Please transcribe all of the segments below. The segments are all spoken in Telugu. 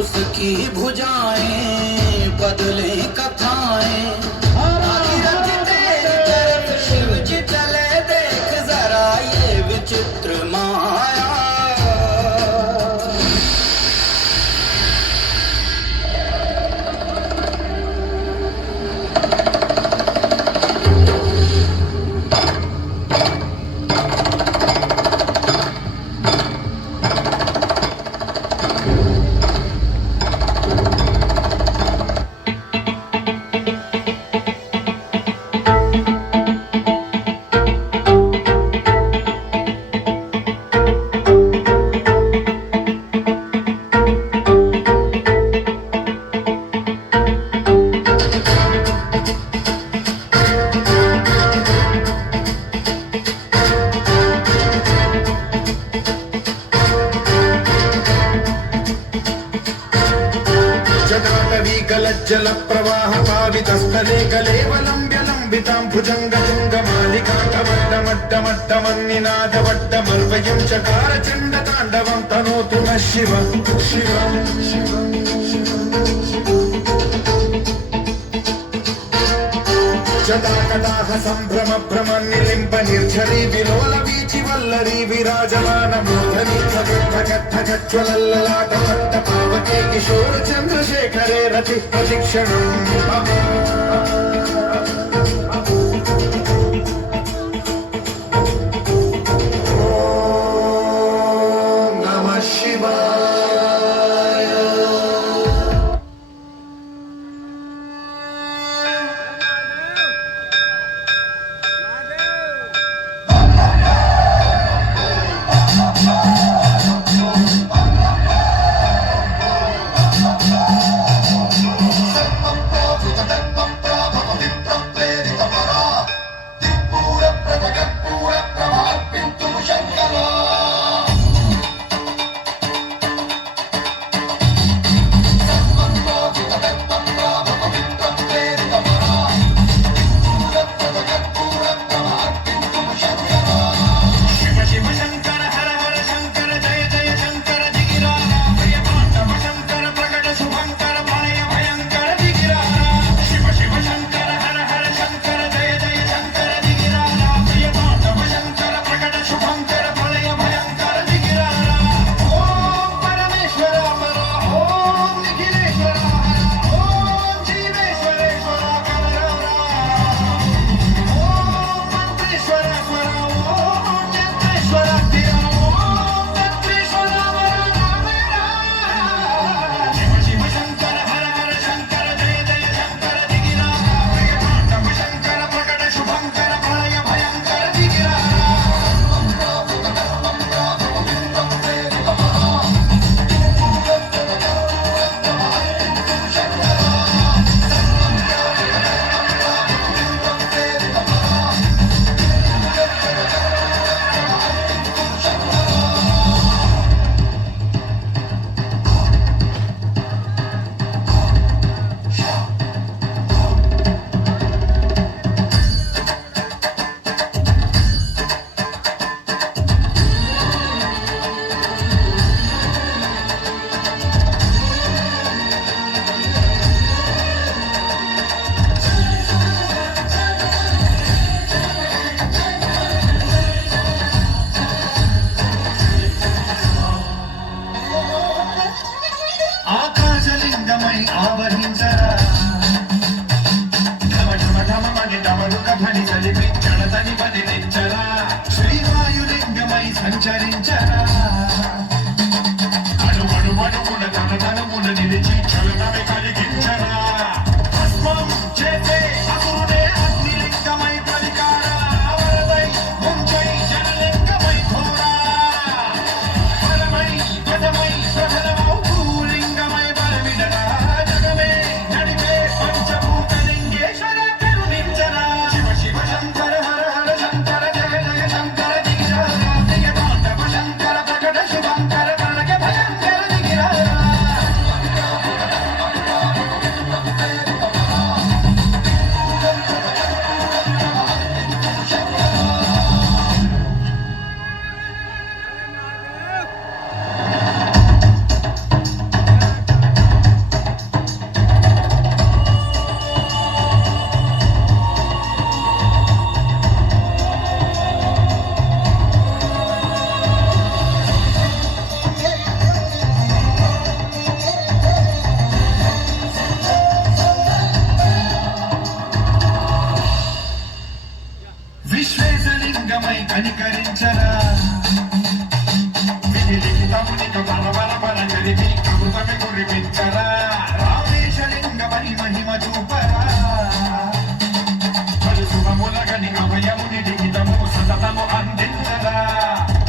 उसकी भुजाएं बदले कथाएं शिव जी चले देख जरा ये विचित्र माया। जल प्रवाह पावितस्थले कलेवलम्ब्य लम्बितां भुजङ्गतुङ्गमालिकाकमड्डमड्डमड्डमन्निनादवड्डमर्वयं चकार चण्डताण्डवं तनोतु नः शिव शिव शिव जटाकटाह सम्भ्रम भ्रमन्निलिम्ब निर्झरी विलोल वीचि वल्लरी विराजमान मूर्धनि खगज्वलल्ललाट पट्ट पावके किशोर चन्द्रशेखरे रति प्रशिक्षणम् సంచరించరా అడుగడుగడుగున నిలిచి చలనమే కలిగించరా భస్మం చేసే అసురుడే అగ్నిలింగమై పలికారా వరదై ముంచై జనలింగమై ఘోరా పరమై పదమై ప్రబలమౌ భూలింగమై బలమిడరా జగమే నడిపే పంచభూతలింగేశ్వర కరుణించరా శివ శివ శంకర హర హర శంకర జయ జయ శంకర దిగిరారా జయ తాండవ శంకర ప్రకట శుభంకర ప్రణయ భయంకర దిగిరారా విశ్వేశలింగమై కనికరించరా విధిలిఖితమునిక బల బల బల కలిపి అమృతమి కురిపించరా రామేశలింగమై మహిమ చూపరా పలు శుభములగని అభయముని లిఖితము సతతము అందించరా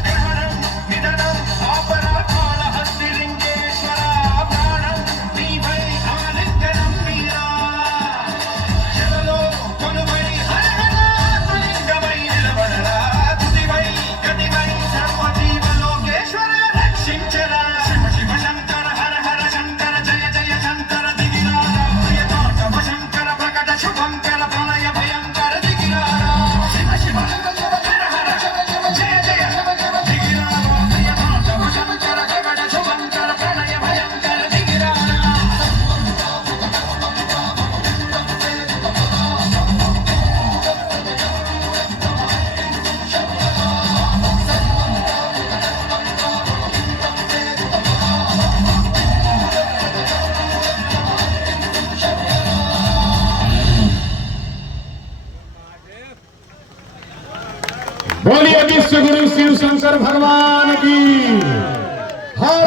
గ్రహణం నిధనం ఆపరా కాళహస్తిలింగేశ్వర ప్రాణం నీవై ఆలింగనం మీరా జలలో కొలువై హరహరాత్మలింగమై నిలబడరా తుదివై గతివై సర్వజీవలోకేశ్వర రక్షించరా శివ శివ శంకర హర హర శంకర జయ జయ శంకర దిగిరారా ప్రియ తాండవ శంకర ప్రకట శుభంకర ప్రణయ భయంకర దిగిరారా శివ శివ హర హర జయ జయ దిగిరారా ప్రియ తాండవ శంకర ప్రకట శుభంకర ప్రణయ భయంకర దిగిరారా बोलिए विश्व गुरु शिव शंकर भगवान की हर